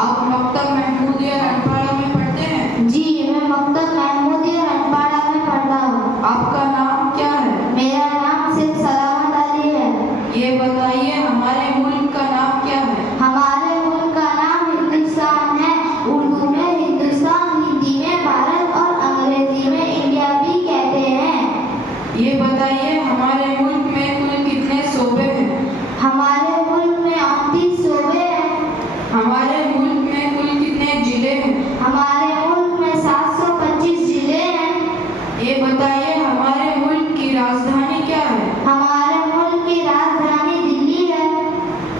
आप मकतब महमूदिया रनपाड़ा में पढ़ते हैं? जी, मैं मकतब महमूदिया रनपाड़ा में पढ़ता हूँ। आपका नाम क्या है? मेरा नाम सिर्फ सलामत अली है। ये बताइए हमारे मुल्क का नाम क्या है? हमारे मुल्क का नाम हिंदुस्तान है। उर्दू में हिंदुस्तान, हिंदी में भारत और अंग्रेजी में इंडिया भी कहते हैं। ये बताइए हमारे मुल्क में कुल कितने सूबे हैं? हमारे मुल्क में 29 सूबे हैं। हमारे मुल्क में कुल कितने जिले हैं? हमारे मुल्क में 725 जिले हैं। ये बताइए हमारे मुल्क की राजधानी क्या है? हमारे मुल्क की राजधानी दिल्ली है।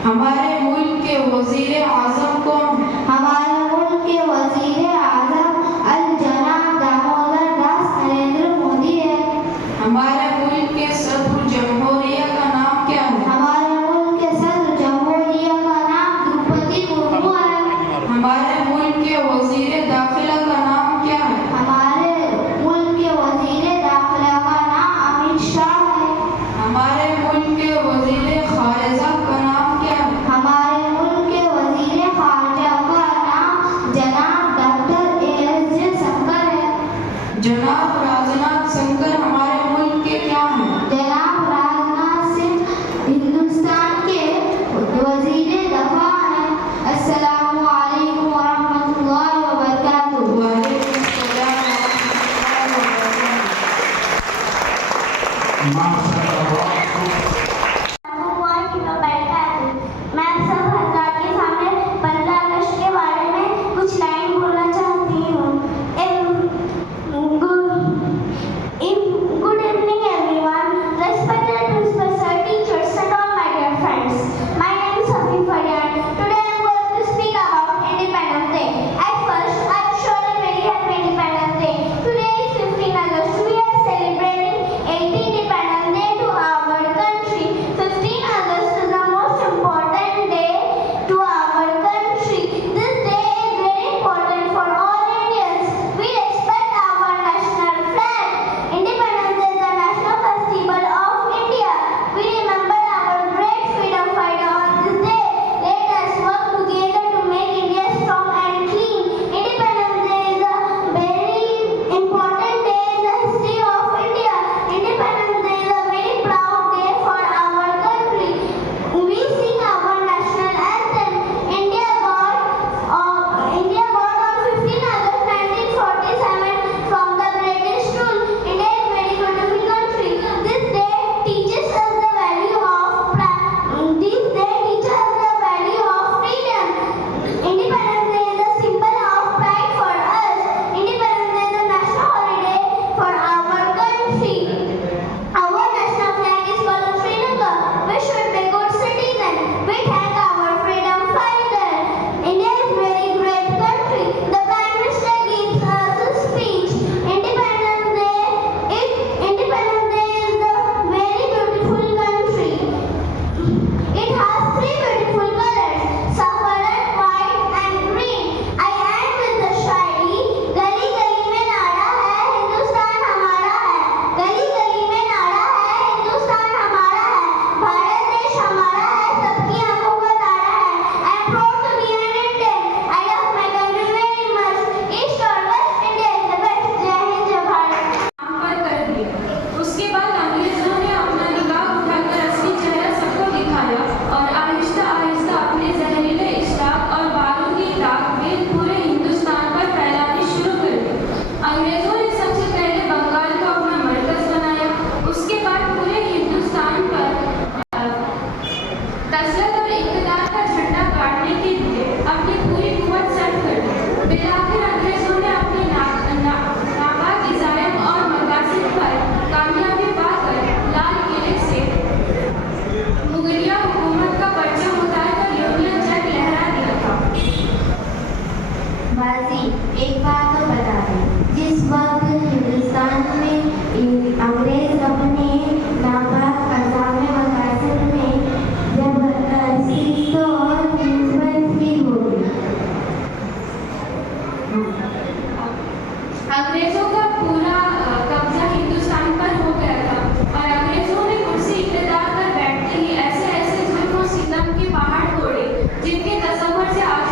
हमारे मुल्क के वजीर आजम कौन है? हमारे मुल्क के वजीर आजम अल जनाब दामोदर दास नरेंद्र मोदी है। हमारे मुल्क के सदर जमहूरिया का नाम क्या है? हमारे मुल्क के सदर जमहूरिया का नाम द्रौपदी मुर्मू है। हमारे मुल्क के वजीर दाखिला का नाम क्या है? हमारे मुल्क के वजीर दाखिला का नाम अमित शाह है। हमारे मुल्क के वजीर खारिजा का नाम क्या है? हमारे मुल्क के वजीर खारजा का नाम जनाब डॉक्टर एएस जयशंकर है। जनाब राजनाथ शंकर हमारे मुल्क के क्या हैं? जनाब राजनाथ सिंह हिंदुस्तान के वजीर दफा हैं। अस्सलामु अलैकुम वरहमतुल्लाहि वबरकातुहू। वालेकुम अस्सलाम माशाअल्लाह। मैं सब हज़रात के सामने 15 अगस्त के बारे में कुछ लाइन बोलना चाहती हूँ। Good evening everyone, respected principal sir, teachers and all my dear friends. My name is Hafiz Faryan. Today I am going to speak about Independence Day. At first, I am sure a very happy Independence Day. Today is 15 August. We are celebrating 18th Independence Day to our country. 15 August is the most important day to our country. This day is very important for all Indians. We respect our national flag. Independence Day is the national festival of India. We remember our great freedom fighter on this day. Let us work together to make India strong and clean. Independence Day is a very important day in the history of India. Independence Day is a very proud day for our country. We sing our national anthem. India got on 15 August 1947 from the British rule. India is a very beautiful country. This day teaches us the value of freedom. Independence Day is a symbol of pride for us. Independence Day is a national holiday for our country. Our national flag is called Sri Lanka. We should be good citizens. We thank our freedom fighter. India is a very great country. The Prime Minister gives us a speech. Independence Day is a very beautiful country. It has 3 beautiful colors, saffron, white and green. I end with the शायरी, गली गली में नारा है, हिंदुस्तान हमारा है। गली गली में नारा है, हिंदुस्तान हमारा है। भारत देश हमारा है, सबकी आंखों का तारा है। I am proud to be an Indian. I love my country very much. East or West, India is the best. जय हिंद, जय भारत। पर कर दिया। उसके बाद अंग्रेजों ने अपना निगाह उठाकर असली चेहरा सबको दिखाया और आहिस्ता आहिस्ता अपने जहरीले इश्ताक और बारूद की ताकबीर पूरे हिंदुस्तान पर फैलानी शुरू कर दी। अंग्रेजों ने सबसे पहले बंगाल को अपना मरकज बनाया। उसके बाद पूरे हिंदुस्तान पर तसल्लुत और इक़्तिदार का झंडा गाड़ने के लिए अपनी पूरी कुव्वत सर्व कर दी। बिलाखिर अंग्रेजों ने अपने नापाक इज़ायम और मकासिद पर कामयाबी पाकर लाल किले से मुगलिया हुकूमत का परचम उतारकर यूनियन जैक लहरा दिया था। बाजी, एक बात तो बता दें, जिस वक्त हिंदुस्तान में अंग्रेज अपने नापाक अज़ाम मकासद में जबरदस्ती तो और मुंबई हो गई। अंग्रेजों का पूरा कब्जा हिंदुस्तान पर हो गया था और अंग्रेजों ने कुर्सी इक़्तिदार पर बैठते ही ऐसे जुल्म और सितम के पहाड़ तोड़े जिनके तसव्वुर से आज